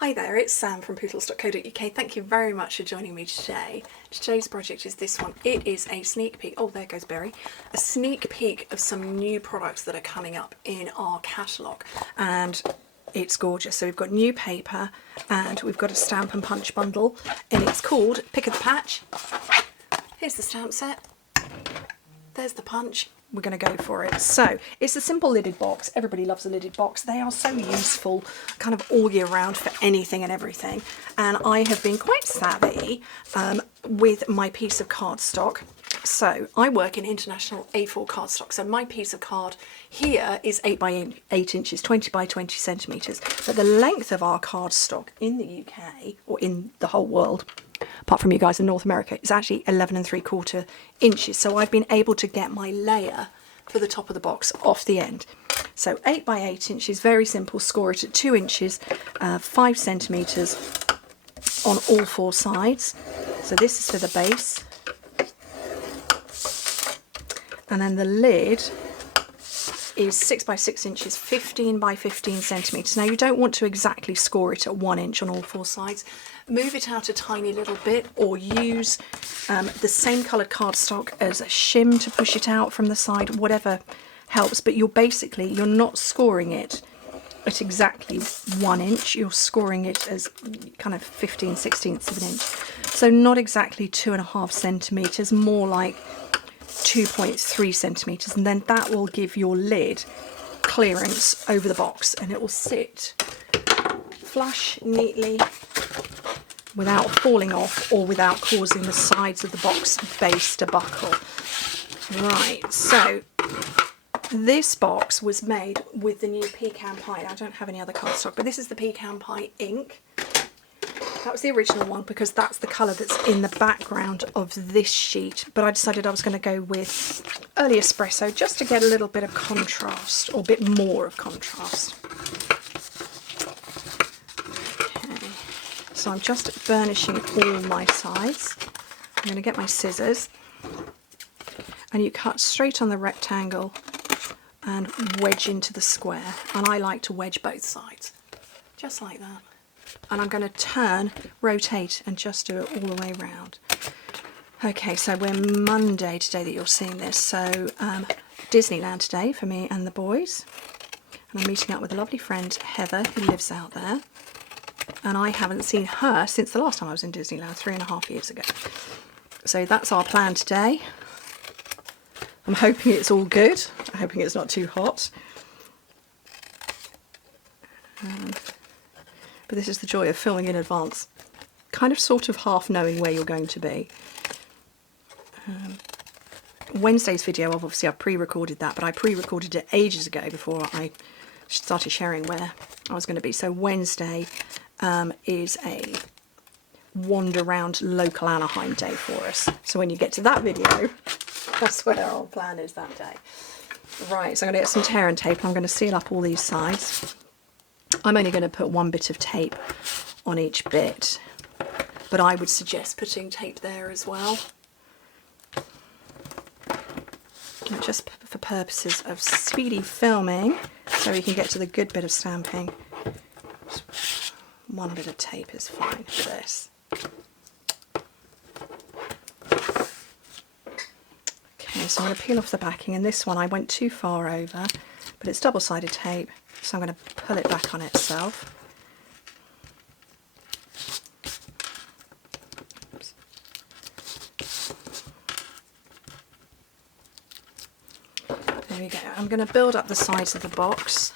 Hi there, it's Sam from Pootles.co.uk. Thank you very much for joining me today. Today's project is this one. It is a sneak peek, oh there goes Berry, a sneak peek of some new products that are coming up in our catalogue, and it's gorgeous. So we've got new paper and we've got a stamp and punch bundle, and it's called Pick of the Patch. Here's the stamp set, there's the punch. We're going to go for it. So it's a simple lidded box. Everybody loves a lidded box. They are so useful kind of all year round for anything and everything. And I have been quite savvy with my piece of cardstock. So I work in international A4 cardstock. So my piece of card here is 8 by 8 inches, 20 by 20 centimetres. But the length of our cardstock in the UK, or in the whole world, apart from you guys in North America, it's actually 11 3/4 inches. So I've been able to get my layer for the top of the box off the end. So 8 by 8 inches, very simple, score it at 2 inches, 5 centimetres on all 4 sides. So this is for the base. And then the lid is 6 by 6 inches, 15 by 15 centimetres. Now you don't want to exactly score it at 1 inch on all 4 sides. Move it out a tiny little bit, or use the same coloured cardstock as a shim to push it out from the side, whatever helps. But you're not scoring it at exactly 1 inch, you're scoring it as kind of 15/16 of an inch. So not exactly 2.5 centimetres, more like 2.3 centimetres, and then that will give your lid clearance over the box, and it will sit flush, neatly, without falling off or without causing the sides of the box base to buckle. Right, so this box was made with the new pecan pie. I don't have any other cardstock, but this is the pecan pie ink. That was the original one because that's the colour that's in the background of this sheet, but I decided I was going to go with early espresso just to get a little bit of contrast, or a bit more of contrast. Okay, so I'm just burnishing all my sides. I'm going to get my scissors, and you cut straight on the rectangle and wedge into the square, and I like to wedge both sides, just like that. And I'm going to turn, rotate, and just do it all the way around. Okay, so we're Monday today that you're seeing this. So Disneyland today for me and the boys. And I'm meeting up with a lovely friend, Heather, who lives out there. And I haven't seen her since the last time I was in Disneyland, 3.5 years ago. So that's our plan today. I'm hoping it's all good. I'm hoping it's not too hot. But this is the joy of filming in advance. Kind of sort of half knowing where you're going to be. Wednesday's video, obviously I've pre-recorded that, but I pre-recorded it ages ago before I started sharing where I was going to be. So Wednesday is a wander around local Anaheim day for us. So when you get to that video, that's where our plan is that day. Right, so I'm going to get some tear and tape. I'm going to seal up all these sides. I'm only going to put one bit of tape on each bit, but I would suggest putting tape there as well. Just for purposes of speedy filming, so we can get to the good bit of stamping. Just one bit of tape is fine for this. Okay, so I'm going to peel off the backing, and this one I went too far over, but it's double-sided tape. So I'm going to pull it back on itself. Oops. There we go. I'm going to build up the sides of the box.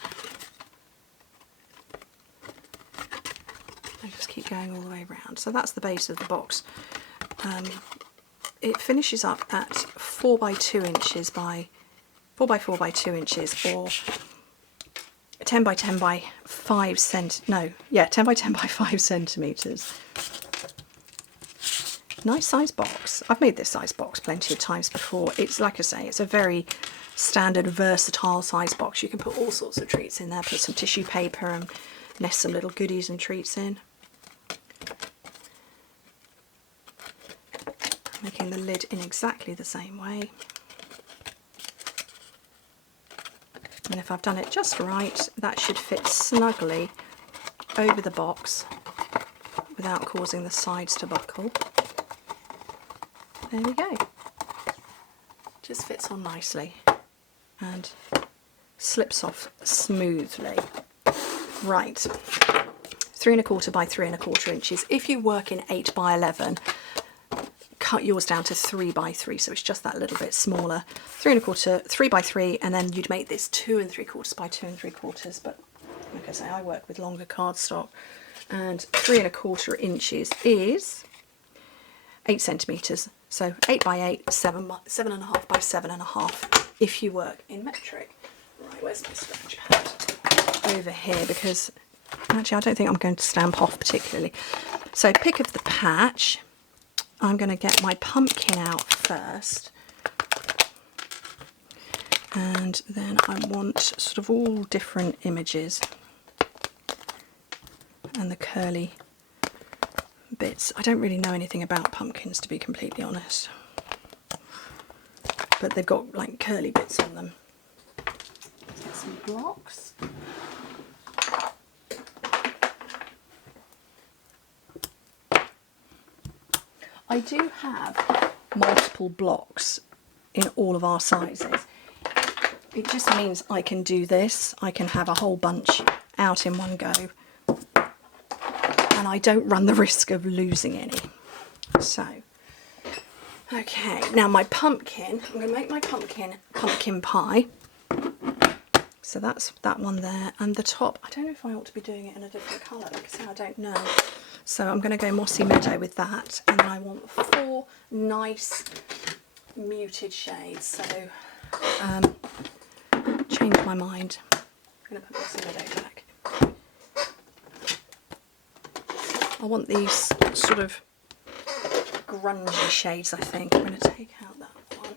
And just keep going all the way around. So that's the base of the box. It finishes up at 4 by 2 inches by 4 by 4 by 2 inches, or 10 by 10 by 5 10 by 10 by 5 centimetres. Nice size box. I've made this size box plenty of times before. It's, like I say, it's a very standard, versatile size box. You can put all sorts of treats in there, put some tissue paper and nest some little goodies and treats in. Making the lid in exactly the same way. And if I've done it just right, that should fit snugly over the box without causing the sides to buckle. There we go. Just fits on nicely and slips off smoothly. Right, 3 1/4 by 3 1/4 inches. If you work in 8 by 11, cut yours down to 3 by 3, so it's just that little bit smaller. 3 1/4, 3 by 3, and then you'd make this 2 3/4 by 2 3/4. But like I say, I work with longer cardstock, and 3 1/4 inches is 8 centimetres. So 8 by 8, 7 1/2 by 7 1/2 if you work in metric. Right, where's my scratch pad? Over here, because actually I don't think I'm going to stamp off particularly. So pick of the patch. I'm going to get my pumpkin out first, and then I want sort of all different images and the curly bits. I don't really know anything about pumpkins, to be completely honest, but they've got like curly bits on them. Let's get some blocks. I do have multiple blocks in all of our sizes. It just means I can do this. I can have a whole bunch out in one go, and I don't run the risk of losing any. So, okay, now my pumpkin, I'm going to make my pumpkin pie. So that's that one there, and the top, I don't know if I ought to be doing it in a different colour, like I say, I don't know. So I'm going to go Mossy Meadow with that, and then I want 4 nice muted shades. So change my mind. I'm going to put Mossy Meadow back. I want these sort of grungy shades, I think. I'm going to take out that one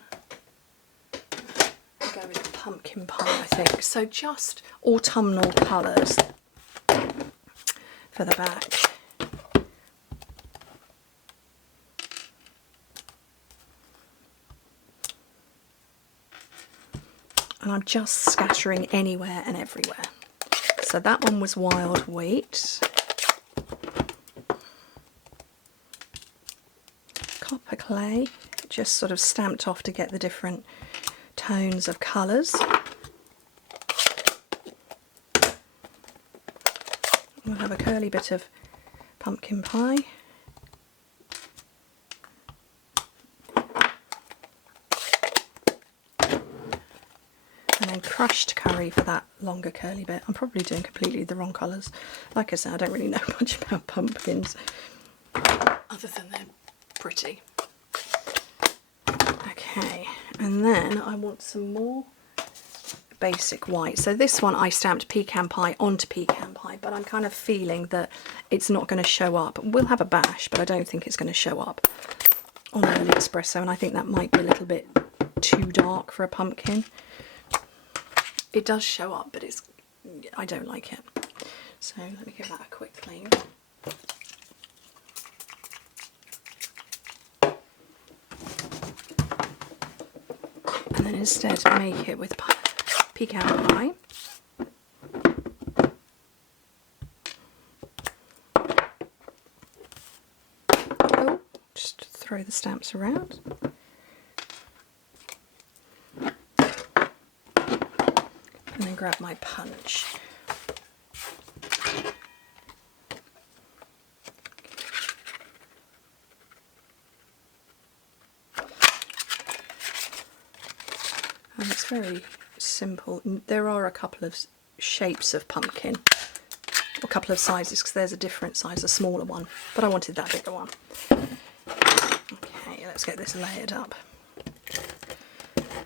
and go with the pumpkin pie, I think. So just autumnal colours for the back. And I'm just scattering anywhere and everywhere. So that one was wild wheat. Copper clay, just sort of stamped off to get the different tones of colours. We'll have a curly bit of pumpkin pie. And then crushed curry for that longer curly bit. I'm probably doing completely the wrong colours. Like I said, I don't really know much about pumpkins, other than they're pretty. Okay, and then I want some more basic white. So this one I stamped pecan pie onto pecan pie, but I'm kind of feeling that it's not going to show up. We'll have a bash, but I don't think it's going to show up on early espresso, and I think that might be a little bit too dark for a pumpkin. It does show up, but I don't like it. So let me give that a quick clean. And then instead make it with pecan pie. Oh, just throw the stamps around. And then grab my punch. And it's very simple. There are a couple of shapes of pumpkin, a couple of sizes, because there's a different size, a smaller one, but I wanted that bigger one. Okay, let's get this layered up.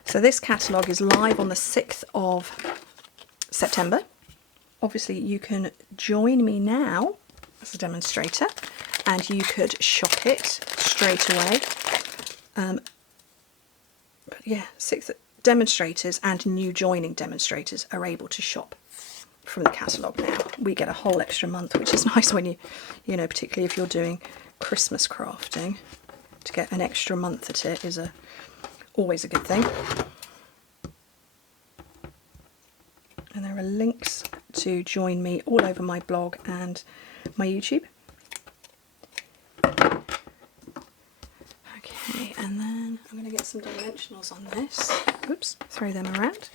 So this catalogue is live on the 6th of September. Obviously you can join me now as a demonstrator, and you could shop it straight away. But yeah, 6th demonstrators and new joining demonstrators are able to shop from the catalogue now. We get a whole extra month, which is nice when you know, particularly if you're doing Christmas crafting, to get an extra month at it is always a good thing. And there are links to join me all over my blog and my YouTube. Okay, and then I'm going to get some dimensionals on this. Oops, throw them around.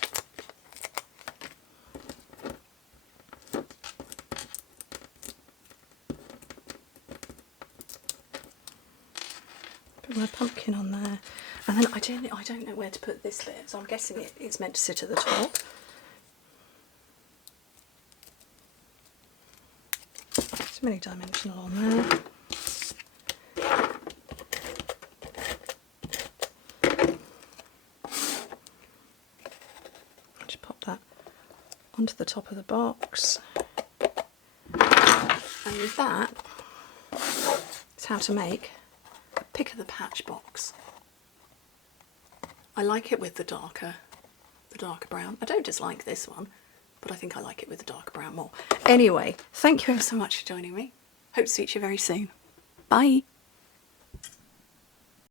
Put my pumpkin on there, and then I don't know where to put this bit, so I'm guessing it's meant to sit at the top. It's really dimensional on there. Just pop that onto the top of the box, and that is how to make a pick of the patch box. I like it with the darker brown. I don't dislike this one, but I think I like it with the darker brown more. Anyway, thank you ever so much for joining me. Hope to see you very soon. Bye.